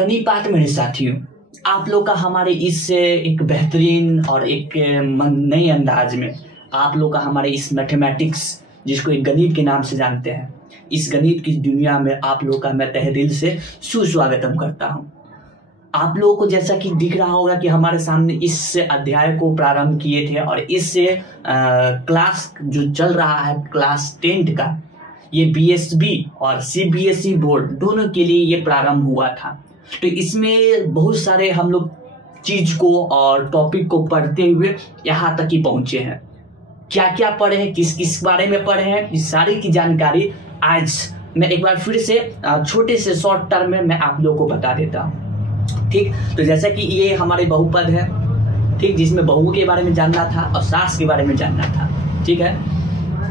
प्रणिपात मेरे साथियों, आप लोग का हमारे इस एक बेहतरीन और एक नए अंदाज में आप लोग का हमारे इस मैथमेटिक्स, जिसको एक गणित के नाम से जानते हैं, इस गणित की दुनिया में आप लोग का मैं तहे दिल से सुस्वागतम करता हूं। आप लोगों को जैसा कि दिख रहा होगा कि हमारे सामने इस अध्याय को प्रारंभ किए थे और इस क्लास जो चल रहा है क्लास 10 का, ये बीएसबी और सीबीएसई बोर्ड दोनों के लिए ये प्रारंभ हुआ था। तो इसमें बहुत सारे हम लोग चीज को और टॉपिक को पढ़ते हुए यहाँ तक ही पहुंचे हैं। क्या क्या पढ़े हैं, किस किस बारे में पढ़े हैं, इस सारी की जानकारी आज मैं एक बार फिर से छोटे से शॉर्ट टर्म में मैं आप लोगों को बता देता हूँ। ठीक, तो जैसा कि ये हमारे बहुपद है, ठीक, जिसमें बहू के बारे में जानना था और सास के बारे में जानना था, ठीक है,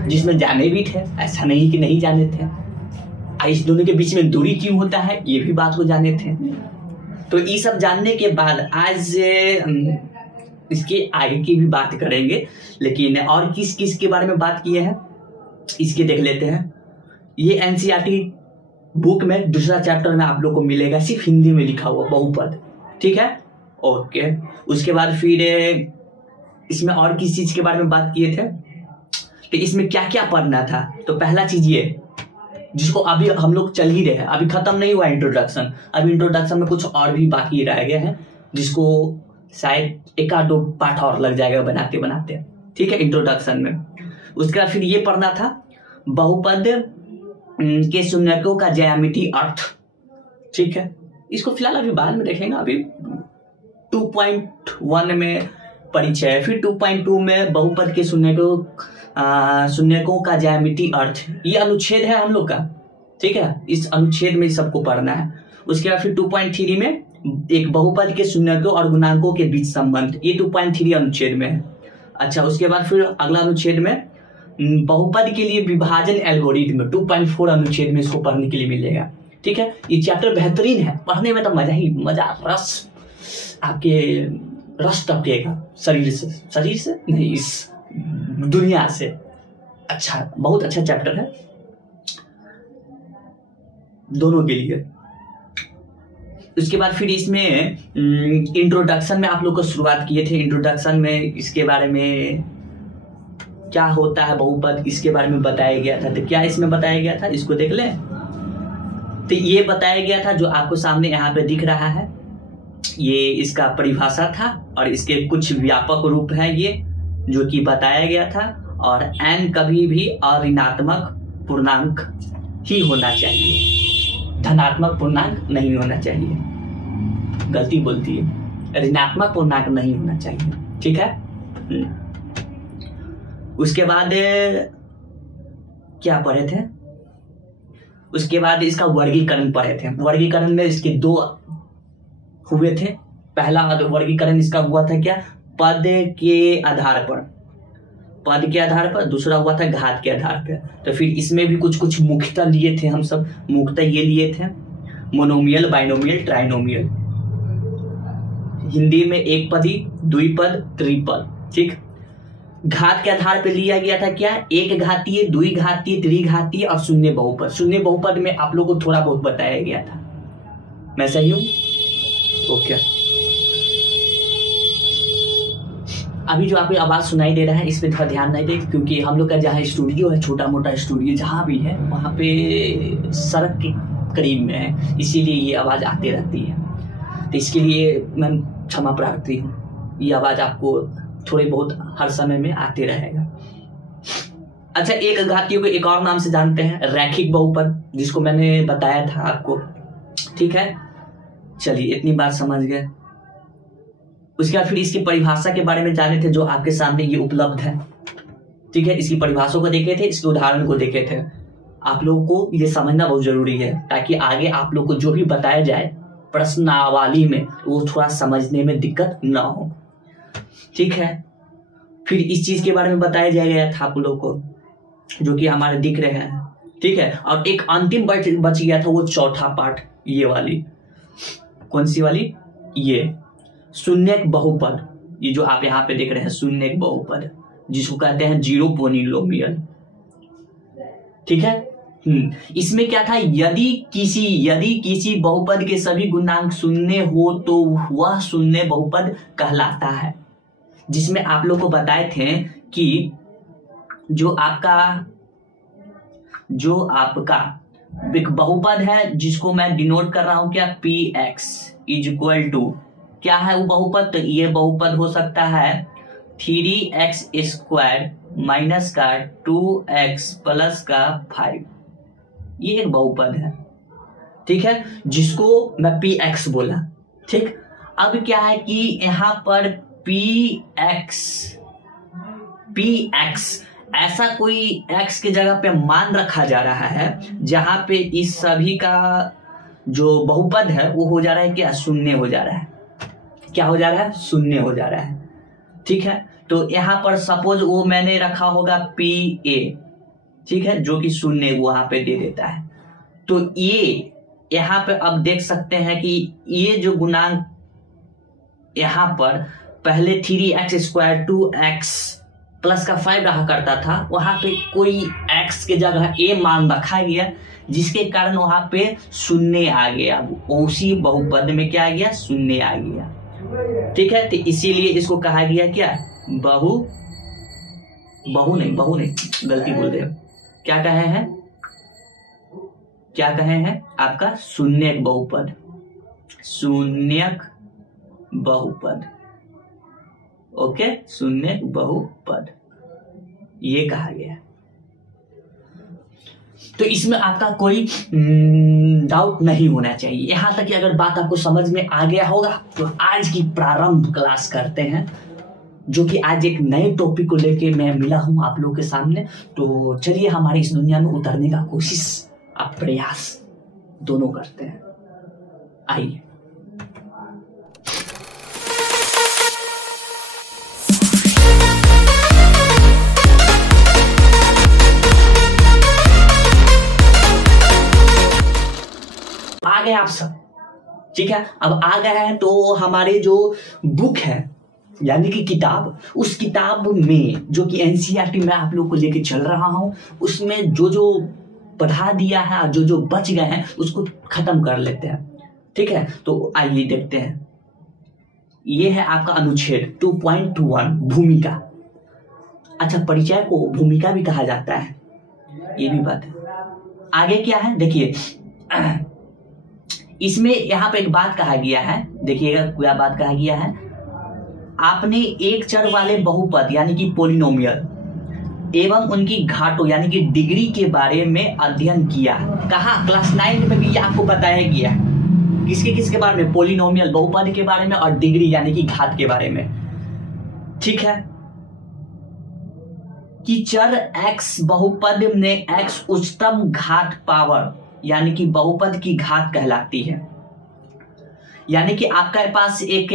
जिसमें जाने भी थे, ऐसा नहीं कि नहीं जाने थे। इस दोनों के बीच में दूरी क्यों होता है ये भी बात को जाने थे। तो ये सब जानने के बाद आज इसके आगे की भी बात करेंगे, लेकिन और किस किस के बारे में बात किए हैं इसके देख लेते हैं। ये एनसीईआरटी बुक में दूसरा चैप्टर में आप लोग को मिलेगा, सिर्फ हिंदी में लिखा हुआ बहुपद, ठीक है, ओके। उसके बाद फिर इसमें और किस चीज के बारे में बात किए थे, तो इसमें क्या क्या पढ़ना था। तो पहला चीज ये, जिसको अभी हम लोग चल ही रहे हैं, अभी खत्म नहीं हुआ इंट्रोडक्शन, अभी इंट्रोडक्शन में कुछ और भी बाकी रह गए हैं, जिसको शायद एक आध दो पार्ट और लग जाएगा बनाते बनाते, ठीक है, इंट्रोडक्शन में। उसके बाद फिर ये पढ़ना था बहुपद के शून्यकों का ज्यामितीय अर्थ, ठीक है। इसको फिलहाल अभी बाद में देखेंगे, अभी 2.1 में परिचय, फिर 2.2 में बहुपद के शून्यकों का ज्यामितीय अर्थ, ये अनुच्छेद है हम लोग का, ठीक है, इस अनुच्छेद में सबको पढ़ना है। उसके बाद फिर 2.3 में एक बहुपद के शून्यकों और गुणांकों के बीच संबंध, ये 2.3 अनुच्छेद में है। अच्छा, उसके बाद फिर अगला अनुच्छेद में बहुपद के लिए विभाजन एल्गोरिथम 2.4 अनुच्छेद में इसको पढ़ने के लिए मिलेगा, ठीक है। ये चैप्टर बेहतरीन है, पढ़ने में तो मजा रस आपके रस टपकेगा शरीर से नहीं, इस दुनिया से। अच्छा, बहुत अच्छा चैप्टर है दोनों के लिए। उसके बाद फिर इसमें इंट्रोडक्शन में आप लोग को शुरुआत किए थे। इंट्रोडक्शन में इसके बारे में क्या होता है बहुपद, इसके बारे में बताया गया था। तो क्या इसमें बताया गया था, इसको देख लें। तो ये बताया गया था जो आपको सामने यहाँ पे दिख रहा है, ये इसका परिभाषा था और इसके कुछ व्यापक रूप है ये जो कि बताया गया था। और n कभी भी अऋणात्मक पूर्णांक ही होना चाहिए, धनात्मक पूर्णांक नहीं होना चाहिए, गलती बोलती है, ऋणात्मक पूर्णांक नहीं होना चाहिए, ठीक है। उसके बाद क्या पढ़े थे, उसके बाद इसका वर्गीकरण पढ़े थे। वर्गीकरण में इसके दो हुए थे। पहला वर्गीकरण इसका हुआ था क्या, पद के आधार पर, दूसरा हुआ था घात के आधार पर। तो फिर इसमें भी कुछ कुछ मुख्यतः लिए थे हम सब। मुख्यतः ये लिए थे मोनोमियल, बाइनोमियल, ट्राइनोमियल। हिंदी में एक पदी, द्विपद, त्रिपद, ठीक। घात के आधार पर लिया गया था क्या, एक घातीय, द्विघातीय, त्रिघातीय और शून्य बहुपद। शून्य बहुपद में आप लोगों को थोड़ा बहुत बताया गया था, मैं सही हूं, ओके। अभी जो आपको आवाज सुनाई दे रहा है इस पे थोड़ा ध्यान नहीं दे, क्योंकि हम लोग का जहाँ स्टूडियो है, छोटा मोटा स्टूडियो जहाँ भी है, वहाँ पे सड़क के करीब में है, इसीलिए ये आवाज आती रहती है। तो इसके लिए मैं क्षमा प्रार्थी हूँ, ये आवाज आपको थोड़े बहुत हर समय में आते रहेगा। अच्छा, एक घातीय को एक और नाम से जानते हैं, रैखिक बहुपद, जिसको मैंने बताया था आपको, ठीक है। चलिए, इतनी बात समझ गए। उसके बाद फिर इसकी परिभाषा के बारे में जाने थे, जो आपके सामने ये उपलब्ध है, ठीक है। इसकी परिभाषा को देखे थे, इसके उदाहरण को देखे थे। आप लोगों को ये समझना बहुत जरूरी है, ताकि आगे आप लोग को जो भी बताया जाए प्रश्नावली में, वो थोड़ा समझने में दिक्कत ना हो, ठीक है। फिर इस चीज के बारे में बताया गया था आप लोग को, जो कि हमारे दिख रहे हैं, ठीक है। और एक अंतिम बच गया था, वो चौथा पार्ट, ये वाली, कौन सी वाली, ये शून्यक बहुपद, ये जो आप यहाँ पे देख रहे हैं शून्यक बहुपद, जिसको कहते हैं जीरो पोलिनोमियल, ठीक है। इसमें क्या था, यदि किसी बहुपद के सभी गुणांक शून्य हो तो वह शून्य बहुपद कहलाता है। जिसमें आप लोग को बताए थे कि जो आपका एक बहुपद है जिसको मैं डिनोट कर रहा हूं क्या, px इज इक्वल टू क्या है वो बहुपद, तो ये बहुपद हो सकता है 3x स्क्वायर माइनस का 2x प्लस का 5। ये एक बहुपद है, ठीक है, जिसको मैं px बोला। ठीक, अब क्या है कि यहां पर px ऐसा कोई x के जगह पे मान रखा जा रहा है जहां पे इस सभी का जो बहुपद है वो हो जा रहा है क्या, शून्य हो जा रहा है। क्या हो जा रहा है, शून्य हो जा रहा है। ठीक है, तो यहां पर सपोज वो मैंने रखा होगा pa, ठीक है, जो कि शून्य वहां पे दे देता है। तो ये यहां पे अब देख सकते हैं कि ये जो गुणांक यहां पर पहले 3x स्क्वायर 2x प्लस का 5 रहा करता था, वहां पे कोई x के जगह a मान रखा गया जिसके कारण वहां पे शून्य आ गया। उसी बहुपद में क्या आ गया, शून्य आ गया। ठीक है, तो इसीलिए इसको कहा गया क्या, बहु नहीं गलती बोल रहे हो, क्या कहे हैं आपका शून्यक बहुपद। ओके, शून्यक बहुपद ये कहा गया। तो इसमें आपका कोई डाउट नहीं होना चाहिए। यहां तक कि अगर बात आपको समझ में आ गया होगा तो आज की प्रारंभ क्लास करते हैं, जो कि आज एक नए टॉपिक को लेके मैं मिला हूं आप लोग के सामने। तो चलिए हमारी इस दुनिया में उतरने का कोशिश आप प्रयास दोनों करते हैं। आइए, आ गए आप सब, ठीक है। अब आ गए हैं तो हमारे जो बुक है यानी कि किताब, उस किताब में जो कि एनसीईआरटी में आप लोग को लेके चल रहा हूं, उसमें जो पढ़ा दिया है और जो बच गए हैं उसको खत्म कर लेते हैं। ठीक है, तो आइए देखते हैं। ये है आपका अनुच्छेद 2.1 भूमिका। अच्छा, परिचय को भूमिका भी कहा जाता है, ये भी बात है। आगे क्या है देखिए, इसमें यहां पे एक बात कहा गया है, देखिएगा क्या बात कहा गया है। आपने एक चर वाले बहुपद यानी कि पोलिनोमियल एवं उनकी घाटों यानी कि डिग्री के बारे में अध्ययन किया। कहा, क्लास 9 में भी आपको बताया गया। किसके बारे में, पोलिनोमियल बहुपद के बारे में और डिग्री यानी कि घात के बारे में। ठीक है, कि चर x बहुपद में x उच्चतम घात पावर यानी कि बहुपद की घात कहलाती है। यानी कि आपके पास एक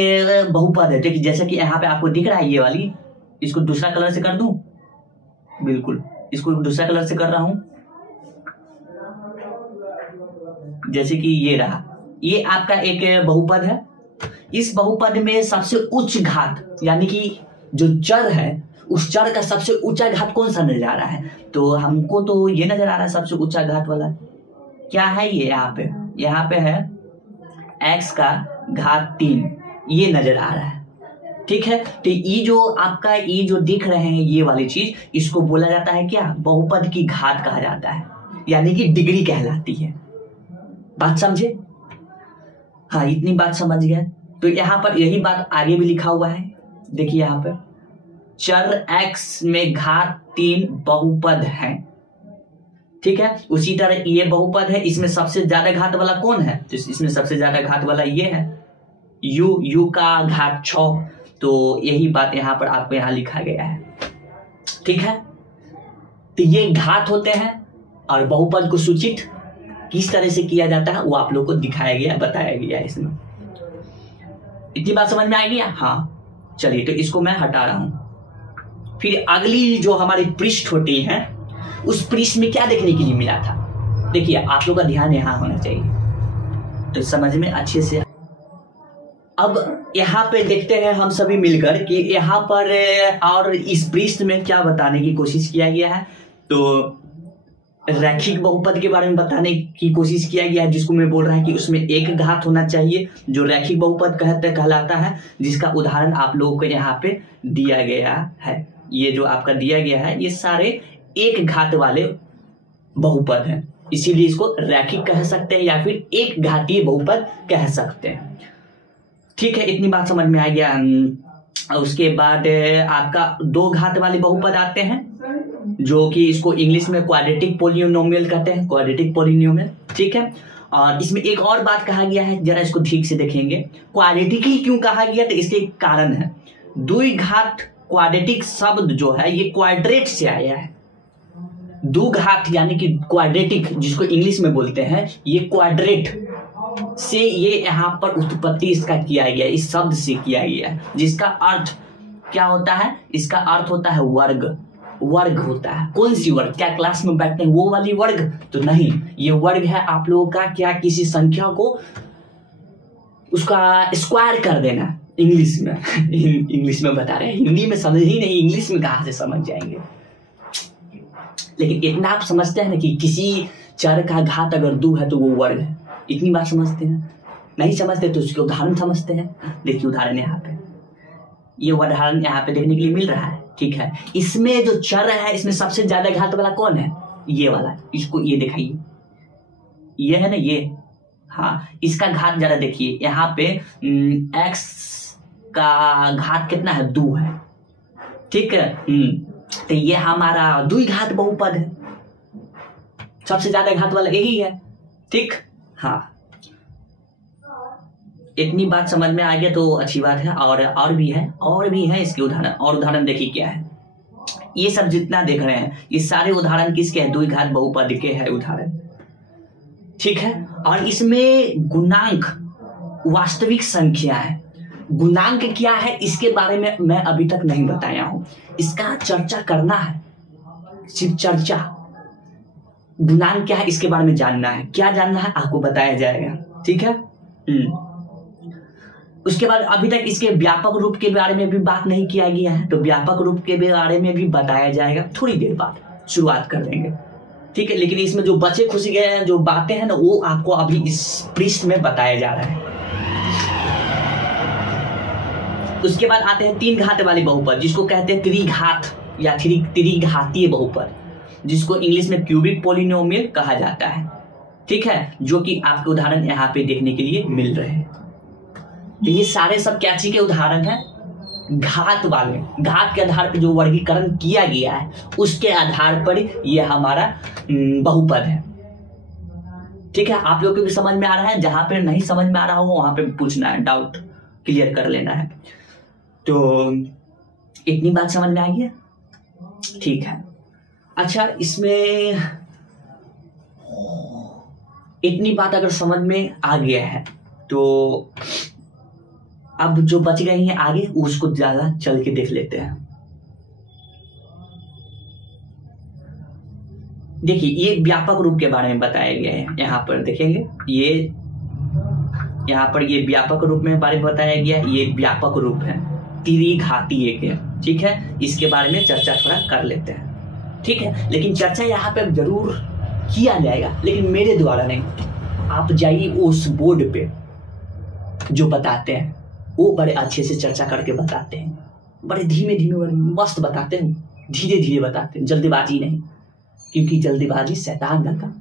बहुपद है, देखिए जैसे कि यहाँ पे आपको दिख रहा है ये वाली, इसको दूसरा कलर से कर दूं, बिल्कुल इसको दूसरा कलर से कर रहा हूं, जैसे कि ये रहा, ये आपका एक बहुपद है। इस बहुपद में सबसे उच्च घात यानी कि जो चर है उस चर का सबसे ऊंचा घात कौन सा नजर आ रहा है, तो हमको तो ये नजर आ रहा है सबसे ऊंचा घात वाला। क्या है ये, यहाँ पे है x का घात 3, ये नजर आ रहा है। ठीक है, तो ये जो आपका ये जो दिख रहे हैं ये वाली चीज, इसको बोला जाता है क्या, बहुपद की घात कहा जाता है, यानी कि डिग्री कहलाती है। बात समझे, हाँ इतनी बात समझ गए। तो यहाँ पर यही बात आगे भी लिखा हुआ है, देखिए यहाँ पर चर x में घात 3 बहुपद है। ठीक है, उसी तरह ये बहुपद है, इसमें सबसे ज्यादा घात वाला कौन है, तो इसमें सबसे ज्यादा घात वाला ये है u का घात 6। तो यही बात यहाँ पर आपको यहाँ लिखा गया है। ठीक है, तो ये घात होते हैं और बहुपद को सूचित किस तरह से किया जाता है वो आप लोग को दिखाया गया, बताया गया है इसमें। इतनी बात समझ में आ गया, हाँ चलिए, तो इसको मैं हटा रहा हूं। फिर अगली जो हमारी पृष्ठ होती है, उस पृष्ठ में क्या देखने के लिए मिला था, देखिए आप लोग का ध्यान यहां होना चाहिए तो समझ में अच्छे से। अब यहाँ पे देखते हैं हम सभी मिलकर कि यहाँ पर और इस पृष्ठ में क्या बताने की कोशिश किया गया है। तो रैखिक बहुपद के बारे में बताने की कोशिश किया गया है, जिसको मैं बोल रहा है कि उसमें एक घात होना चाहिए, जो रैखिक बहुपद कहलाता है, जिसका उदाहरण आप लोगों को यहाँ पे दिया गया है। ये जो आपका दिया गया है ये सारे एक घात वाले बहुपद हैं, इसीलिए इसको रैखिक कह सकते हैं या फिर एक घातीय बहुपद कह सकते हैं। ठीक है, इतनी बात समझ में आ गया। उसके बाद आपका दो घात वाले बहुपद आते हैं, जो कि इसको इंग्लिश में क्वाड्रेटिक पोलिनोमियल कहते हैं, क्वाड्रेटिक पोलिनोमियल। ठीक है, और इसमें एक और बात कहा गया है, जरा इसको ठीक से देखेंगे। क्वाड्रेटिक ही क्यों कहा गया, तो इसके एक कारण है। द्विघात क्वाड्रेटिक शब्द जो है ये क्वाड्रेट से आया है। द्विघात यानी कि क्वाड्रेटिक, जिसको इंग्लिश में बोलते हैं, ये क्वाड्रेट से ये यहाँ पर उत्पत्ति इसका किया गया, इस शब्द से किया गया है, जिसका अर्थ क्या होता है, इसका अर्थ होता है वर्ग। वर्ग होता है, कौन सी वर्ग, क्या क्लास में बैठते हैं वो वाली वर्ग तो नहीं, ये वर्ग है आप लोगों का क्या, किसी संख्या को उसका स्क्वायर कर देना। इंग्लिश में इंग्लिश में बता रहे हैं, हिंदी में समझ ही नहीं, इंग्लिश में कहाँ से समझ जाएंगे। लेकिन इतना आप समझते हैं ना कि किसी चर का घात अगर 2 है तो वो वर्ग है, इतनी बात समझते हैं। नहीं समझते तो उसके उदाहरण समझते हैं। देखिए उदाहरण यहाँ पे, ये उदाहरण यहाँ पे देखने के लिए मिल रहा है। ठीक है, इसमें जो चर है इसमें सबसे ज्यादा घात वाला कौन है, ये वाला। इसको ये दिखाइए, ये है ना ये, हाँ, इसका घात जरा देखिए। यहाँ पे x का घात कितना है, 2 है। ठीक है, तो ये हमारा द्विघात बहुपद है, सबसे ज्यादा घात वाला यही है। ठीक, हाँ, इतनी बात समझ में आ गया तो अच्छी बात है। और भी है इसके उदाहरण। और उदाहरण देखिए क्या है, ये सब जितना देख रहे हैं ये सारे उदाहरण किसके हैं, द्विघात बहुपद के है उदाहरण। ठीक है, और इसमें गुणांक वास्तविक संख्या है। गुणांक क्या है इसके बारे में मैं अभी तक नहीं बताया हूं, इसका चर्चा करना है, सिर्फ चर्चा। गुणांक क्या है इसके बारे में जानना है, क्या जानना है आपको बताया जाएगा। ठीक है, उसके बाद अभी तक इसके व्यापक रूप के बारे में भी बात नहीं किया गया है, तो व्यापक रूप के बारे में भी बताया जाएगा, थोड़ी देर बाद शुरुआत कर देंगे। ठीक है, लेकिन इसमें जो बचे खुश गए जो बातें हैं ना, वो आपको अभी इस पृष्ठ में बताया जा रहा है। उसके बाद आते हैं 3 घात वाले बहुपद, जिसको कहते हैं त्रिघात या त्रिघातीय बहुपद, जिसको इंग्लिश में क्यूबिक पोलिनोमियल कहा जाता है। ठीक है, जो कि आपके उदाहरण यहाँ पे देखने के लिए मिल रहे हैं। तो ये सारे सब क्या चीज के उदाहरण हैं, घात वाले। घात के आधार पर जो वर्गीकरण किया गया है उसके आधार पर ये हमारा बहुपद है। ठीक है, आप लोगों को भी समझ में आ रहा है, जहां पे नहीं समझ में आ रहा हो वहां पे पूछना है, डाउट क्लियर कर लेना है। तो इतनी बात समझ में आ गई। ठीक है, अच्छा, इसमें इतनी बात अगर समझ में आ गया है तो अब जो बच गई है आगे उसको ज्यादा चल के देख लेते हैं। देखिए ये व्यापक रूप के बारे में बताया गया है, यहाँ पर देखेंगे ये यहाँ पर ये व्यापक रूप में बारे में बताया गया है। ये व्यापक रूप है त्रिघातीय के। ठीक है, इसके बारे में चर्चा थोड़ा कर लेते हैं। ठीक है, लेकिन चर्चा यहाँ पे जरूर किया जाएगा, लेकिन मेरे द्वारा नहीं। आप जाइए उस बोर्ड पे जो बताते हैं, वो बड़े अच्छे से चर्चा करके बताते हैं, बड़े धीमे धीमे बड़े मस्त बताते हैं, धीरे धीरे बताते हैं, जल्दीबाजी नहीं, क्योंकि जल्दीबाजी शैतान का काम,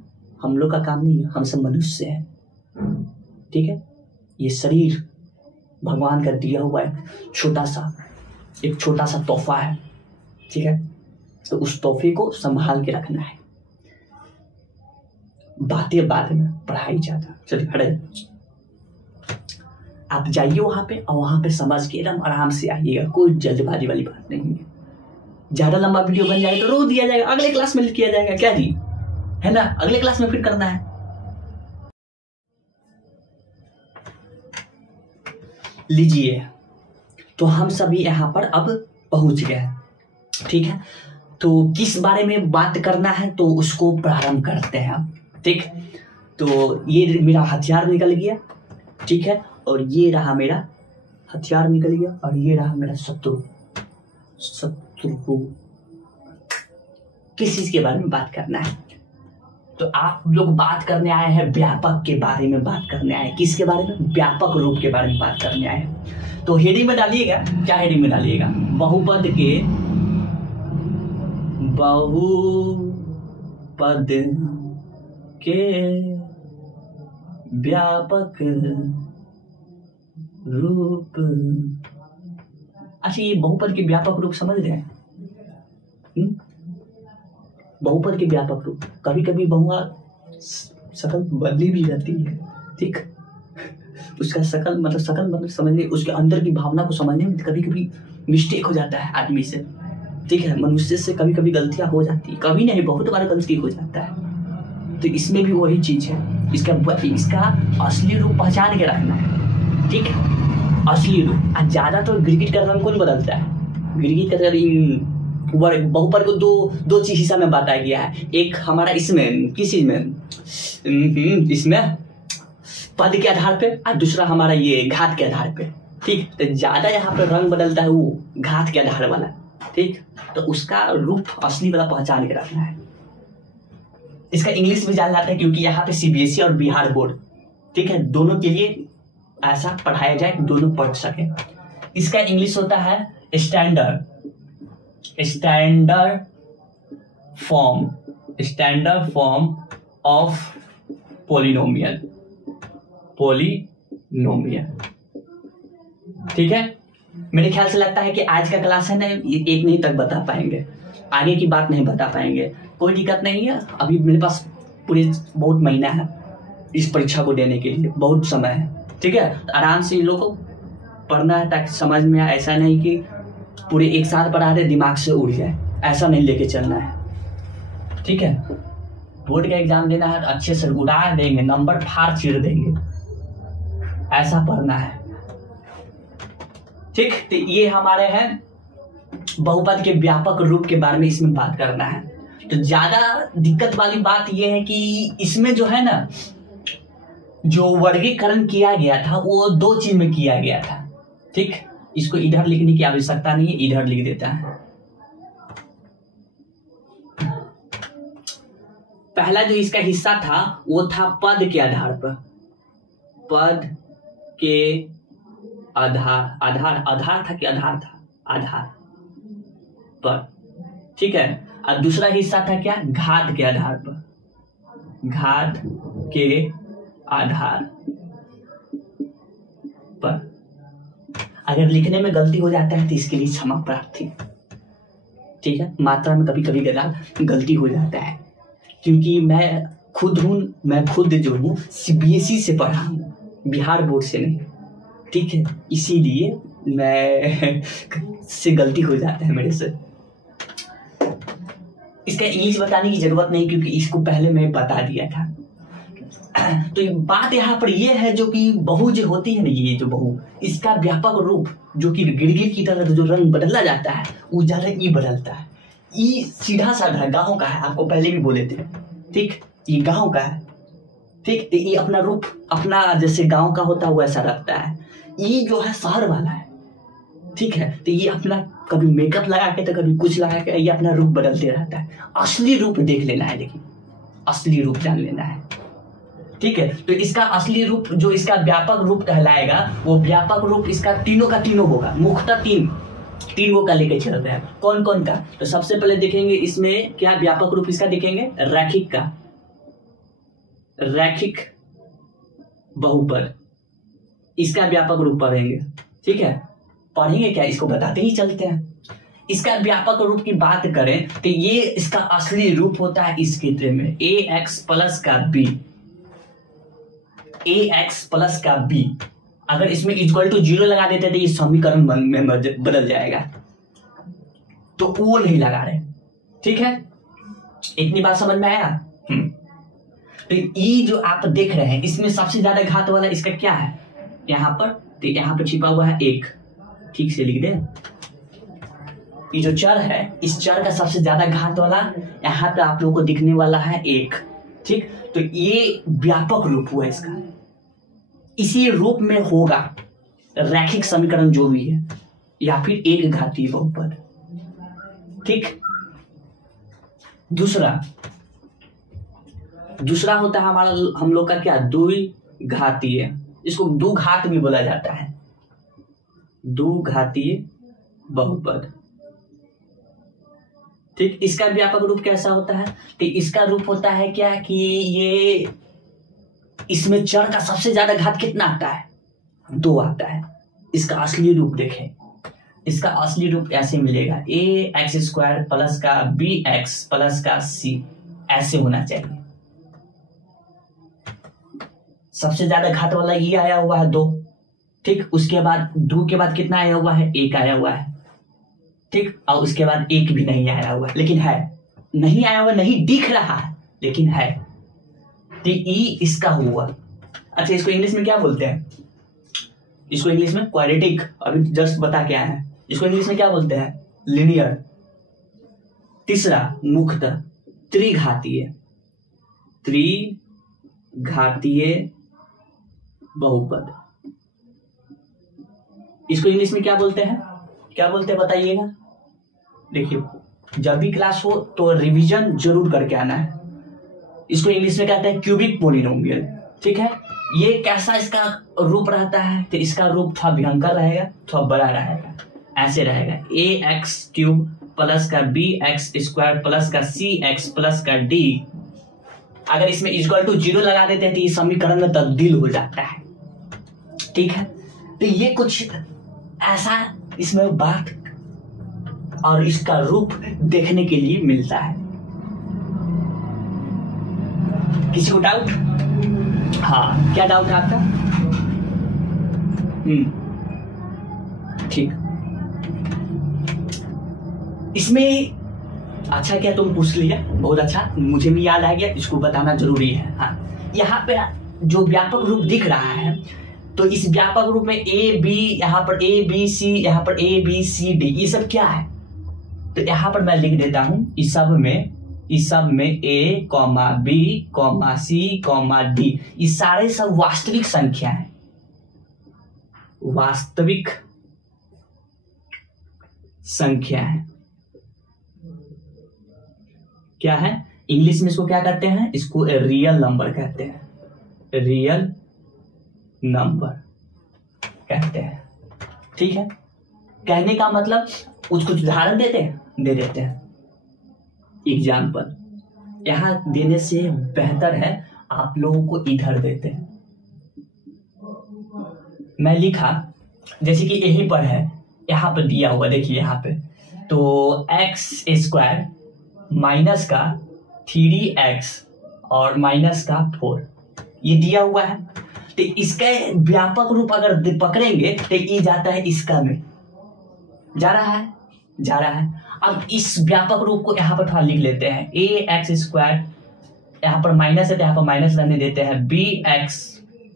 हम लोग का काम नहीं है, हम सब मनुष्य हैं। ठीक है, ये शरीर भगवान का दिया हुआ एक छोटा सा तोहफा है। ठीक है, तो उस तोहफे को संभाल के रखना है, बातें बाद में, पढ़ाई ज्यादा। चलिए खड़े, आप जाइए वहां पे और वहां पे समझ के एकदम आराम से आइएगा, कोई जल्दबाजी वाली बात नहीं है। ज्यादा लंबा वीडियो बन जाएगा तो रोक दिया जाएगा, अगले क्लास में किया जाएगा, क्या जी है ना, अगले क्लास में फिर करना है। लीजिए, तो हम सभी यहाँ पर अब पहुंच गए। ठीक है, तो किस बारे में बात करना है तो उसको प्रारंभ करते हैं हम। ठीक, तो ये मेरा हथियार निकल गया। ठीक है, और ये रहा मेरा हथियार निकल गया, और ये रहा मेरा शत्रु। किस चीज के बारे में बात करना है, तो आप लोग बात करने आए हैं व्यापक के बारे में, बात करने आए किसके बारे में, व्यापक रूप के बारे में बात करने आए हैं। तो हेडिंग में डालिएगा, क्या हेडिंग में डालिएगा, बहुपद के व्यापक रूप। अच्छा, ये बहुपद के व्यापक रूप समझ रहे हैं? बहुपद के व्यापक रूप, कभी कभी बहुआ शकल बदली भी जाती है, ठीक। उसका शकल मतलब समझने, उसके अंदर की भावना को समझने में कभी कभी मिस्टेक हो जाता है आदमी से, ठीक है। मनुष्य से कभी कभी गलतियां हो जाती है, कभी नहीं बहुत बार गलती हो जाता है। तो इसमें भी वही चीज है, इसका असली रूप पहचान के रखना है, ठीक है। असली रूप। ज्यादा तो गिरगिट का रंग कौन बदलता है? गिरगिट का बहुपद को दो चीज हिस्सा में बांटा गया है। एक हमारा इसमें, किस चीज में, इसमें पद के आधार पे, और दूसरा हमारा ये घात के आधार पे, ठीक। तो ज्यादा यहाँ पे रंग बदलता है वो घात के आधार वाला, ठीक। तो उसका रूप असली वाला पहचान के रखना है। इसका इंग्लिश में जाना जाता है क्योंकि यहाँ पे सीबीएसई और बिहार बोर्ड, ठीक है, दोनों के लिए ऐसा पढ़ाया जाए कि दोनों पढ़ सके। इसका इंग्लिश होता है स्टैंडर्ड फॉर्म ऑफ पोलिनोमियल, ठीक है। मेरे ख्याल से लगता है कि आज का क्लास है ना, एक नहीं तक बता पाएंगे, आगे की बात नहीं बता पाएंगे। कोई दिक्कत नहीं है, अभी मेरे पास पूरे बहुत महीना है इस परीक्षा को देने के लिए, बहुत समय है, ठीक है। आराम से इन लोगों को पढ़ना है ताकि समझ में आए। ऐसा नहीं कि पूरे एक साथ पढ़ा दे दिमाग से उड़ जाए, ऐसा नहीं लेके चलना है, ठीक है। बोर्ड का एग्जाम देना है, अच्छे से उड़ा देंगे, नंबर फाड़ चीर देंगे, ऐसा पढ़ना है, ठीक। तो ये हमारे हैं बहुपद के व्यापक रूप के बारे में इसमें बात करना है। तो ज्यादा दिक्कत वाली बात यह है कि इसमें जो है ना, जो वर्गीकरण किया गया था वो दो चीज में किया गया था, ठीक। इसको इधर लिखने की आवश्यकता नहीं है, इधर लिख देता है। पहला जो इसका हिस्सा था वो था पद के आधार पर, पद के आधार था कि आधार था, आधार पर, ठीक है। और दूसरा हिस्सा था क्या, घात के आधार पर, घात के आधार पर। अगर लिखने में गलती हो जाता है तो इसके लिए क्षमा प्रार्थी, ठीक है। मात्रा में कभी कभी गलती हो जाता है, क्योंकि मैं खुद जो हूँ सीबीएसई से पढ़ा हूँ, बिहार बोर्ड से नहीं, ठीक है। इसीलिए मैं से गलती हो जाता है मेरे से। इसका इंग्लिश बताने की जरूरत नहीं क्योंकि इसको पहले मैं बता दिया था। तो बात यहाँ पर यह है, जो कि बहु जो होती है ना, ये जो बहु, इसका व्यापक रूप जो कि गिरगिट की तरह जो रंग बदला जाता है वो ज्यादा ई बदलता है। ई सीधा साधा गाँव का है, आपको पहले भी बोले थे, ठीक। ये गाँव का है, ठीक। तो ये अपना रूप अपना जैसे गाँव का होता है वैसा रखता है। ये जो है शहर वाला है, ठीक है। तो ये अपना कभी मेकअप लगा के तो कभी कुछ लगा के ये अपना रूप बदलते रहता है। असली रूप देख लेना है, लेकिन असली रूप जान लेना है, ठीक है। तो इसका असली रूप जो इसका व्यापक रूप कहलाएगा, वो व्यापक रूप इसका तीनों का तीनों होगा। मुख्यतः तीन को का लेके चल रहे हैं। कौन कौन का? तो सबसे पहले देखेंगे इसमें क्या व्यापक रूप इसका देखेंगे, रैखिक का, रैखिक बहुपद, इसका व्यापक रूप पढ़ेंगे, ठीक है। पढ़ेंगे क्या, इसको बताते ही चलते हैं। इसका व्यापक रूप की बात करें तो ये इसका असली रूप होता है इस क्षेत्र में ax प्लस का b, ax प्लस का b। अगर इसमें इक्वल टू 0 लगा देते तो ये समीकरण में बदल जाएगा, तो वो नहीं लगा रहे, ठीक है। इतनी बात समझ में आया? तो ये जो आप देख रहे हैं इसमें सबसे ज्यादा घात वाला इसका क्या है यहाँ पर, तो यहाँ पर छिपा हुआ है 1, ठीक से लिख दें। ये जो चर है इस चर का सबसे ज्यादा घात वाला यहाँ पे आप लोगों को दिखने वाला है 1, ठीक। तो ये व्यापक रूप हुआ इसका, इसी रूप में होगा रैखिक समीकरण जो भी है, या फिर एक घातीय बहुपद, ठीक। दूसरा दूसरा होता है हमारा हम लोग का क्या, द्विघातीय, इसको द्विघात भी बोला जाता है, द्विघातीय बहुपद। ठीक, इसका व्यापक रूप कैसा होता है, तो इसका रूप होता है क्या कि ये इसमें चर का सबसे ज्यादा घात कितना आता है, 2 आता है। इसका असली रूप देखें, इसका असली रूप ऐसे मिलेगा, ax² प्लस का bx प्लस का c, ऐसे होना चाहिए। सबसे ज्यादा घात वाला ये आया हुआ है 2, ठीक, उसके बाद 2 के बाद कितना आया हुआ है, 1 आया हुआ है, ठीक, और उसके बाद 1 भी नहीं आया हुआ है, लेकिन है, नहीं आया हुआ, नहीं दिख रहा है लेकिन है, तो ई इसका हुआ। अच्छा, इसको इंग्लिश में क्या बोलते हैं, इसको इंग्लिश में क्वाड्रेटिक, अभी जस्ट बता के आए हैं, इसको इंग्लिश में क्या बोलते हैं, लीनियर। तीसरा मुख्यतः त्रिघातीय, त्रिघातीय बहुपद, इसको इंग्लिश में क्या बोलते हैं, क्या बोलते हैं बताइएगा। देखिए, जब भी क्लास हो तो रिवीजन जरूर करके आना है। इसको इंग्लिश में कहते हैं क्यूबिक पोलिनोमियल, ठीक है। ये कैसा इसका रूप रहता है, तो इसका रूप थोड़ा भयंकर रहेगा, थोड़ा बड़ा रहेगा, ऐसे रहेगा, ax³ प्लस का bx² प्लस का cx प्लस का d। अगर इसमें इक्वल टू 0 लगा देते हैं तो ये समीकरण में तब्दील हो जाता है, ठीक है। तो ये कुछ ऐसा इसमें बात और इसका रूप देखने के लिए मिलता है। किसी को डाउट? हाँ, क्या डाउट है आपका? ठीक, इसमें अच्छा क्या तुम पूछ लिया, बहुत अच्छा, मुझे भी याद आ गया, इसको बताना जरूरी है। हाँ, यहाँ पे जो व्यापक रूप दिख रहा है, तो इस व्यापक रूप में ए बी, यहाँ पर ए बी सी, यहाँ पर ए बी सी डी, ये सब क्या है, तो यहाँ पर मैं लिख देता हूं, इस सब में ए comma B comma C comma D, ये सारे सब वास्तविक संख्या है, वास्तविक संख्या है। क्या है, इंग्लिश में इसको क्या कहते हैं, इसको रियल नंबर कहते हैं, रियल नंबर कहते हैं, ठीक है। कहने का मतलब कुछ उदाहरण दे देते हैं, एग्जाम्पल यहां देने से बेहतर है आप लोगों को इधर देते हैं। मैं लिखा, जैसे कि यहीं पर है, यहां पर दिया हुआ, देखिए यहां पे, तो x² माइनस का 3x और माइनस का 4 ये दिया हुआ है। तो इसका व्यापक रूप अगर पकड़ेंगे तो ये जाता है इसका में, जा रहा है। अब इस व्यापक रूप को यहाँ पर थोड़ा लिख लेते हैं, ax², यहाँ पर माइनस है तो यहाँ पर माइनस रहने देते हैं, bx,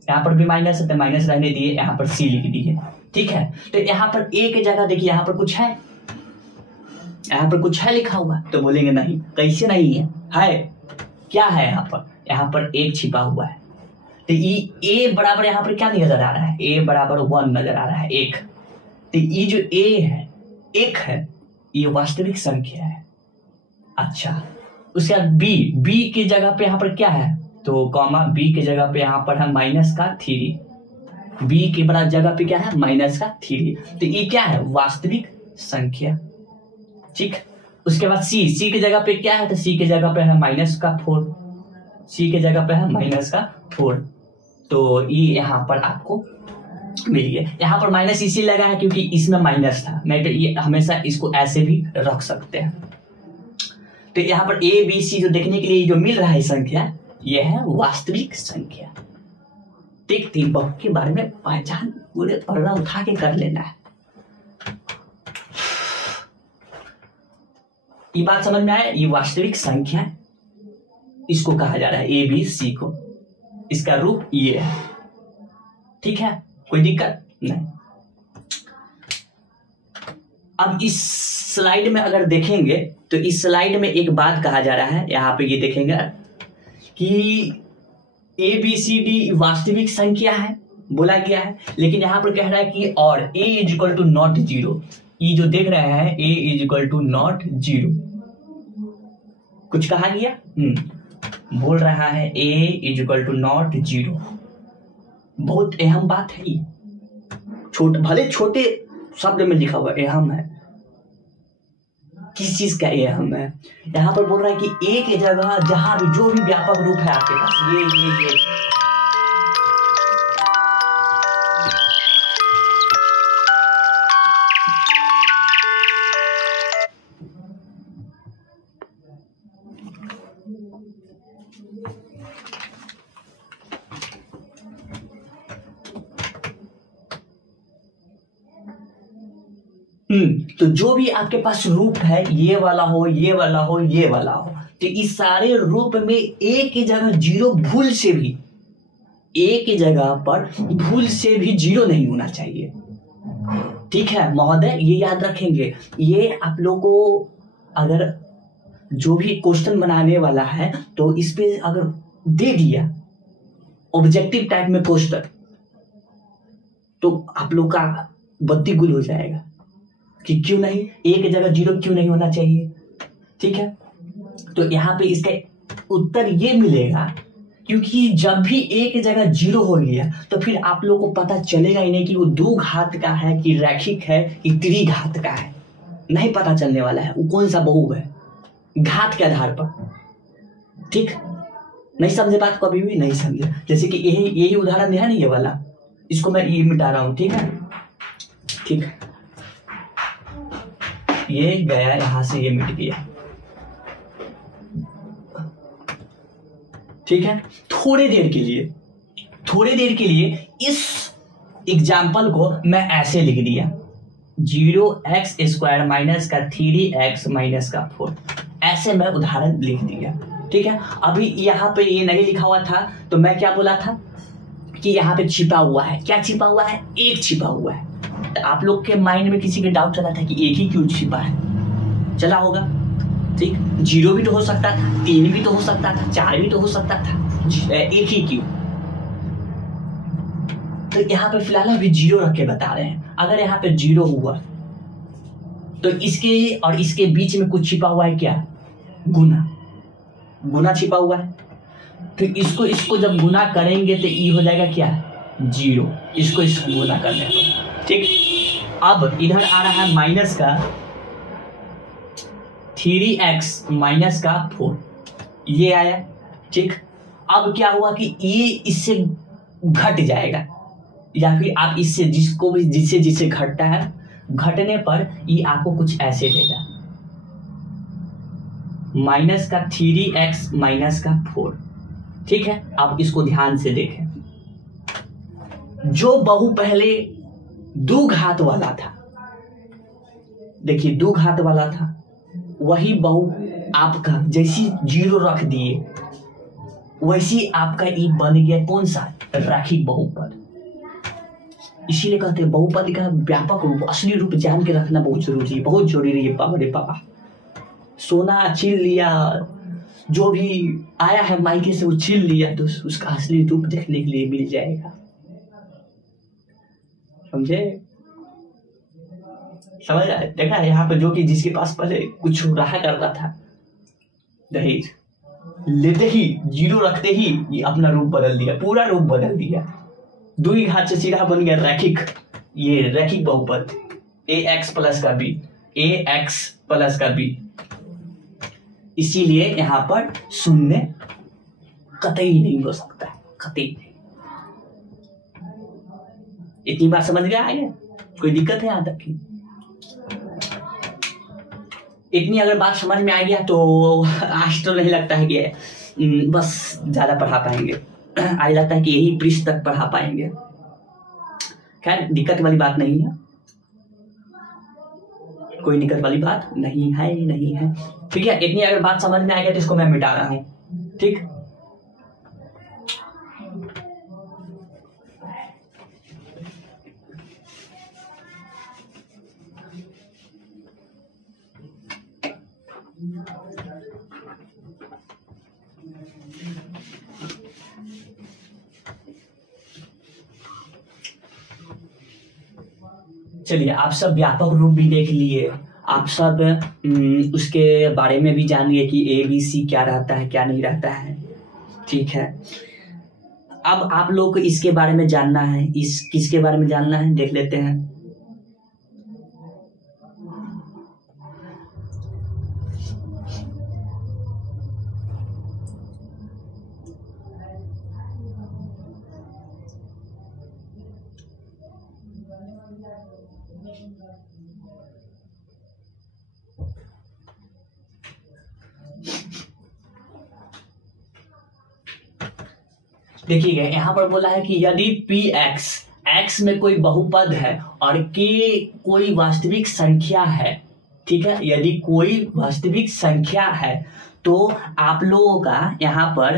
यहाँ पर भी माइनस है तो माइनस रहने दिए, यहाँ पर c लिख दिए, ठीक है। तो यहाँ पर a की जगह देखिए यहाँ पर कुछ है, यहाँ पर कुछ है लिखा हुआ, तो बोलेंगे नहीं, कैसे नहीं है, क्या है, यहाँ पर 1 छिपा हुआ है। तो ये a बराबर यहाँ पर क्या नजर आ रहा है, a बराबर 1 नजर आ रहा है, 1। तो ये जो a है, 1 है, ये वास्तविक संख्या है। अच्छा, उसके बाद b की जगह पे यहाँ पर क्या है, तो कॉमा b की जगह पे यहाँ पर है माइनस का 3, b के बराबर जगह पे क्या है, माइनस का 3। तो ये क्या है, वास्तविक संख्या, ठीक। उसके बाद c की जगह पे क्या है, तो c की जगह पे है माइनस का 4, c की जगह पे है माइनस का 4। तो ये यहाँ पर आपको मिल गया। यहाँ पर माइनस इसी लगा है क्योंकि इसमें माइनस था, नहीं तो ये हमेशा इसको ऐसे भी रख सकते हैं। तो यहाँ पर ए बी सी जो देखने के लिए जो मिल रहा है संख्या, ये है वास्तविक संख्या, ठीक। थी बहु के बारे में पहचान पूरे पर्दा उठा के कर लेना है। ये बात समझ में आया, ये वास्तविक संख्या है, इसको कहा जा रहा है ए बी सी को, इसका रूप ये है, ठीक है, कोई दिक्कत नहीं। अब इस स्लाइड में अगर देखेंगे तो इस स्लाइड में एक बात कहा जा रहा है, यहाँ पे ये देखेंगे कि ए बी सी डी वास्तविक संख्या है बोला गया है, लेकिन यहाँ पर कह रहा है कि और a = नॉट 0, ये जो देख रहे हैं a = नॉट 0, कुछ कहा गया। बोल रहा है a इक्वल टू नॉट 0। बहुत अहम बात है ये, भले छोटे शब्द में लिखा हुआ अहम है। किस चीज का अहम है? यहाँ पर बोल रहा है कि ए की जगह जहां भी जो भी व्यापक रूप है आपके पास ये तो जो भी आपके पास रूप है, ये वाला हो, ये वाला हो, ये वाला हो, तो इस सारे रूप में ए की जगह 0 भूल से भी, ए की जगह पर भूल से भी 0 नहीं होना चाहिए। ठीक है महोदय, ये याद रखेंगे। ये आप लोग को अगर जो भी क्वेश्चन बनाने वाला है तो इस पे अगर दे दिया ऑब्जेक्टिव टाइप में क्वेश्चन, तो आप लोग का बत्ती गुल हो जाएगा कि क्यों नहीं, ए की जगह 0 क्यों नहीं होना चाहिए। ठीक है, तो यहाँ पे इसका उत्तर ये मिलेगा क्योंकि जब भी ए की जगह 0 हो गया तो फिर आप लोग को पता चलेगा ही नहीं कि वो दो घात का है कि रैखिक है कि त्रिघात का है, नहीं पता चलने वाला है वो कौन सा बहु है घात के आधार पर। ठीक, नहीं समझे बात को? अभी भी नहीं समझे? जैसे कि यही उदाहरण है ना, ये वाला, इसको मैं ये मिटा रहा हूं। ठीक है, ठीक, ये गया यहां से, ये मिट गया। ठीक है, थोड़ी देर के लिए इस एग्जाम्पल को मैं ऐसे लिख दिया 0x² माइनस का 3x माइनस का 4, ऐसे मैं उदाहरण लिख दिया। ठीक है, अभी यहाँ पे ये नहीं लिखा हुआ था तो मैं क्या बोला था कि यहाँ पे छिपा हुआ है। क्या छिपा हुआ है? एक छिपा हुआ है। तो आप लोग के माइंड में किसी के डाउट चला था कि एक ही क्यों छिपा है? चला होगा। ठीक, 0 भी तो हो सकता था, 3 भी तो हो सकता था, 4 भी तो हो सकता था, एक ही क्यों? तो यहाँ पे फिलहाल अभी 0 रख के बता रहे हैं। अगर यहाँ पे 0 हुआ तो इसके और इसके बीच में कुछ छिपा हुआ है। क्या? गुना छिपा हुआ है। तो इसको जब गुना करेंगे तो ये हो जाएगा क्या? 0। इसको गुना करने पर। ठीक, अब इधर आ रहा है माइनस का 3x माइनस का 4, ये आया। ठीक, अब क्या हुआ कि ये इससे घट जाएगा, या फिर आप इससे जिससे घटता है, घटने पर ये आपको कुछ ऐसे देगा माइनस का 3x माइनस का 4। ठीक है, आप इसको ध्यान से देखें। जो बहु पहले 2 घात वाला था, देखिए 2 घात वाला था, वही बहु आपका जैसी 0 रख दिए वैसी आपका ई बन गया कौन सा? रैखिक बहुपद। इसीलिए कहते हैं बहुपद का व्यापक रूप, असली रूप जान के रखना बहुत जरूरी है, बहुत जरूरी है। बाबा रे बाबा, सोना छीन लिया, जो भी आया है मायके से वो छीन लिया, तो उसका असली रूप देखने के लिए मिल जाएगा। समझे? समझ आए? देखा यहाँ पे जो कि जिसके पास पहले कुछ रहा करता था, दहेज लेते ही 0 रखते ही ये अपना रूप बदल दिया, पूरा रूप बदल दिया। 2 घात से सीधा बन गया रैखिक, ये रैखिक बहुपद ax प्लस का b, ax प्लस का b। इसीलिए यहाँ पर शून्य कतई नहीं हो सकता है, कतई नहीं। इतनी बात समझ गया है? कोई दिक्कत है यहाँ तक की? इतनी अगर बात समझ में आ गया तो आज तो नहीं लगता है कि बस ज्यादा पढ़ा पाएंगे, आज लगता है कि यही पृष्ठ तक पढ़ा पाएंगे। खैर, दिक्कत वाली बात नहीं है, कोई दिक्कत वाली बात नहीं है। ठीक है, इतनी अगर बात समझ में आ गया तो इसको मैं मिटा रहा हूं। ठीक, चलिए, आप सब व्यापक रूप भी देख लिए, आप सब उसके बारे में भी जान लिए कि ABC क्या रहता है क्या नहीं रहता है। ठीक है, अब आप लोग को इसके बारे में जानना है, इस किसके बारे में जानना है देख लेते हैं। देखिएगा यहाँ पर बोला है कि यदि पी एक्स एक्स में कोई बहुपद है और के कोई वास्तविक संख्या है, ठीक है, यदि कोई वास्तविक संख्या है तो आप लोगों का यहाँ पर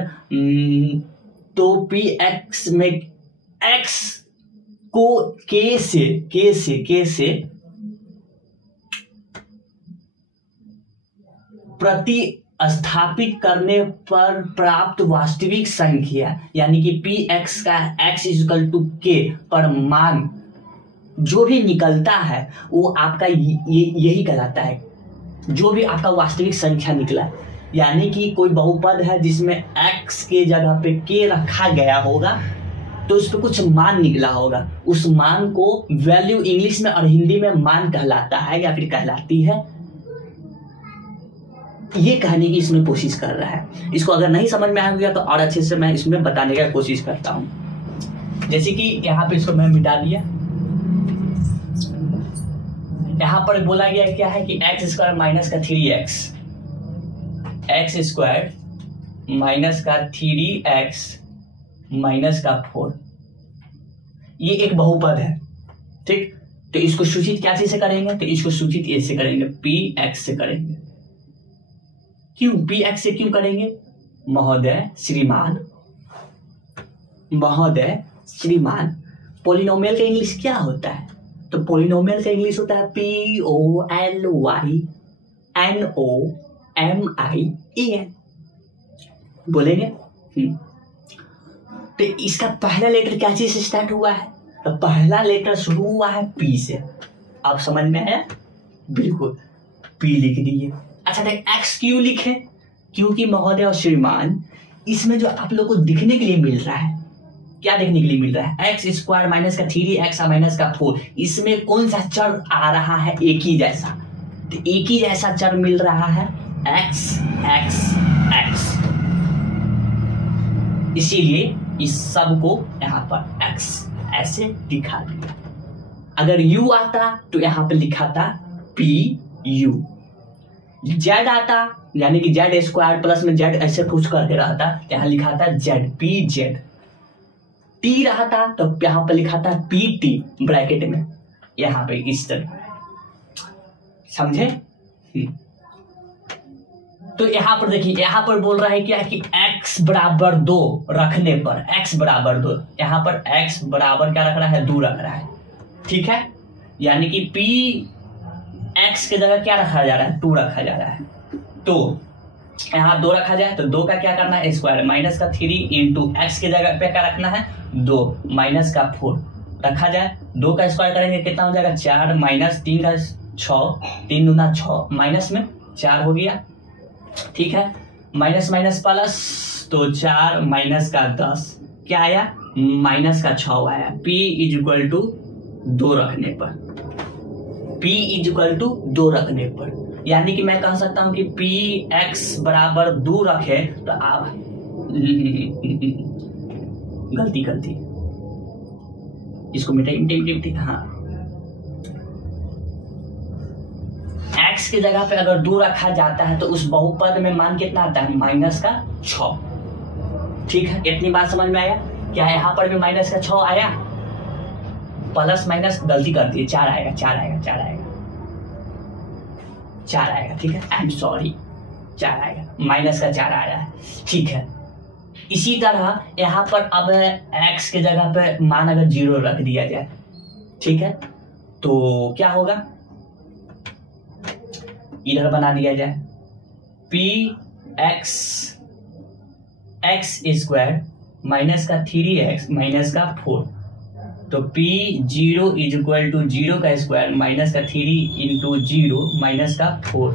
तो पी एक्स में एक्स को के से प्रतिस्थापित करने पर प्राप्त वास्तविक संख्या, यानी कि पी एक्स का एक्स इक्वल टू के पर मान जो भी निकलता है वो आपका यही कहलाता है, जो भी आपका वास्तविक संख्या निकला, यानी कि कोई बहुपद है जिसमें एक्स के जगह पे के रखा गया होगा तो उस पर कुछ मान निकला होगा, उस मान को वैल्यू इंग्लिश में और हिंदी में मान कहलाता है या फिर कहलाती है, ये कहने की इसमें कोशिश कर रहा है। इसको अगर नहीं समझ में आ गया तो और अच्छे से मैं इसमें बताने का कोशिश करता हूं। जैसे कि यहाँ पे इसको मैं मिटा दिया, यहाँ पर बोला गया क्या है कि एक्स स्क्वायर माइनस का 3x, एक्स स्क्वायर माइनस का 3x माइनस का 4, ये एक बहुपद है, ठीक। तो इसको सूचित क्या से करेंगे, तो इसको सूचित ए से करेंगे, पी एक्स से करेंगे। क्यों पी एक्स से क्यों करेंगे? महोदय श्रीमान पोलिनोमियल का इंग्लिश क्या होता है? तो पोलिनोमियल का इंग्लिश होता है POLYNOMIEN, बोलेंगे। तो इसका पहला लेटर क्या चीज से स्टार्ट हुआ है? तो पहला लेटर शुरू हुआ है पी से। आप समझ में आया? बिल्कुल, पी लिख दिए। अच्छा देख, एक्स क्यों लिखे? क्योंकि महोदय और श्रीमान इसमें जो आप लोग को दिखने के लिए मिल रहा है, क्या देखने के लिए मिल रहा है? एक्स स्क्वायर माइनस का 3x माइनस का 4, इसमें कौन सा चर आ रहा है? एक ही जैसा। तो एक ही जैसा चर मिल रहा है, x x x, इसीलिए इस सब को यहाँ पर x ऐसे दिखा दिया। अगर u आता तो यहाँ पे लिखा था PU, जेड आता यानी कि जेड स्क्वायर प्लस में जेड ऐसे कुछ करके रहा था, यहाँ लिखा था जेड PZ। टी रहा था तो यहाँ पर लिखा था PT ब्रैकेट में, यहाँ पे इस तरह, समझे? तो यहाँ पर देखिए, यहाँ पर बोल रहा है क्या कि x बराबर 2 रखने पर, x बराबर 2, यहाँ पर x बराबर क्या रख रहा है? 2 रख रहा है, ठीक है। यानी कि P x के जगह क्या रखा जा रहा है? 2 रखा जा रहा है। तो यहाँ 2 रखा जाए तो 2 का क्या करना है? स्क्वायर माइनस का 3 इंटू एक्स के जगह पे क्या रखना है? 2 माइनस का 4 रखा जाए। 2 का स्क्वायर करेंगे कितना हो जाएगा? 4 माइनस 3 का 6, 3 दूना 6, माइनस में 4 हो गया, ठीक है। माइनस माइनस प्लस, तो 4 माइनस का 10 क्या आया? माइनस का 6 आया। P इज इक्वल टू 2 रखने पर, P इज इक्वल टू 2 रखने पर, यानी कि मैं कह सकता हूं कि Px बराबर 2 रखे तो आप गलती इसको मिटाई। हाँ, x के जगह पे अगर 2 रखा जाता है तो उस बहुपद में मान कितना आता है? माइनस का 6, ठीक है। इतनी बात समझ में आया? क्या यहाँ पर भी माइनस का 6 आया? प्लस माइनस गलती कर दी, 4 आएगा, 4 आएगा, ठीक है। आई एम सॉरी, 4 आएगा, माइनस का 4 आया है, ठीक है। इसी तरह यहाँ पर अब x के जगह पे मान अगर 0 रख दिया जाए, ठीक है, तो क्या होगा? इधर बना दिया जाए Px x स्क्वायर माइनस का 3x माइनस का 4, तो P0 इज इक्वल टू 0 का स्क्वायर माइनस का 3 इंटू 0 माइनस का 4।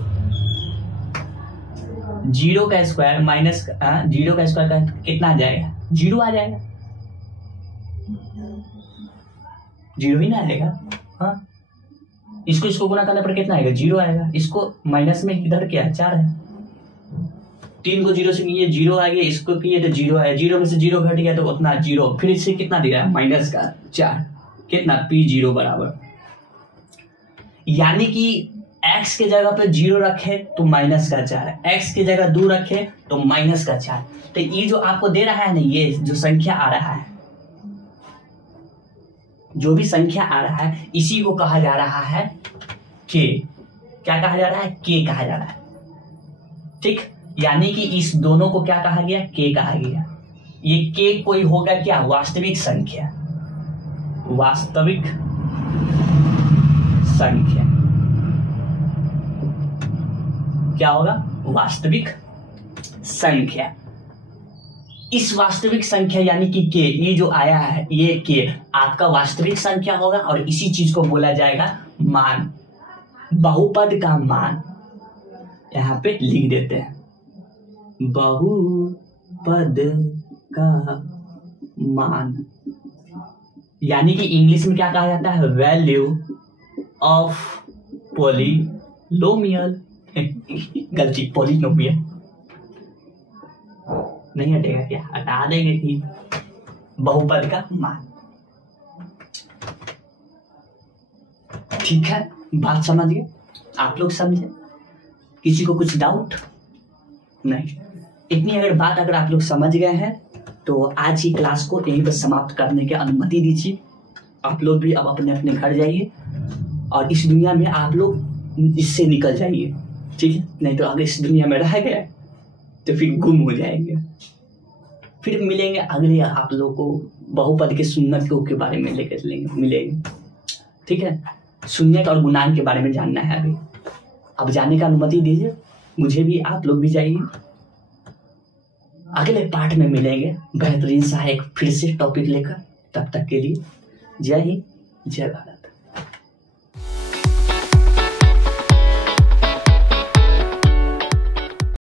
जीरो का स्क्वायर माइनस जीरो का स्क्वायर का कितना आ जाएगा, जीरो आ जाएगा, जीरो ही ना आएगा। हाँ, इसको गुना करने पर कितना आएगा, जीरो आएगा। इसको माइनस में इधर क्या है, 4 है, 3 को जीरो से किए जीरो आ गया, इसको किए तो जीरो आया, जीरो में से जीरो घट गया तो उतना जीरो, फिर इससे कितना दिया है माइनस का 4, कितना P0 बराबर, यानी कि x के जगह पे 0 रखे तो माइनस का 4, x की जगह 2 रखे तो माइनस का 4। तो ये जो आपको दे रहा है ना, ये जो संख्या आ रहा है, जो भी संख्या आ रहा है, इसी को कहा जा रहा है k। क्या कहा जा रहा है, k कहा जा रहा है। ठीक, यानी कि इस दोनों को क्या कहा गया, k कहा गया। ये k कोई होगा क्या, वास्तविक संख्या, वास्तविक संख्या क्या होगा, वास्तविक संख्या। इस वास्तविक संख्या यानी कि k, ये जो आया है ये k आपका वास्तविक संख्या होगा, और इसी चीज को बोला जाएगा मान, बहुपद का मान। यहां पे लिख देते हैं, बहुपद का मान, यानी कि इंग्लिश में क्या कहा जाता है, वैल्यू ऑफ पॉलिनोमियल। गलती, पॉलिनोमियल नहीं हटेगा क्या, हटा देंगे कि बहुपद का मान। ठीक है, बात समझ गए आप लोग, समझे? किसी को कुछ डाउट नहीं? इतनी अगर बात अगर आप लोग समझ गए हैं तो आज की क्लास को यहीं पर समाप्त करने की अनुमति दीजिए। आप लोग भी अब अपने अपने घर जाइए और इस दुनिया में आप लोग इससे निकल जाइए, ठीक है? नहीं तो अगर इस दुनिया में रह गए तो फिर गुम हो जाएंगे। फिर मिलेंगे अगले आप लोग को बहुपद के सुन्नतों के बारे में लेकर मिलेंगे, ठीक है? शून्य और गुणांक के बारे में जानना है अभी, अब जाने का अनुमति दीजिए मुझे भी, आप लोग भी जाइए। अगले पार्ट में मिलेंगे बेहतरीन सा एक फिर से टॉपिक लेकर, तब तक के लिए जय हिंद, जय भारत।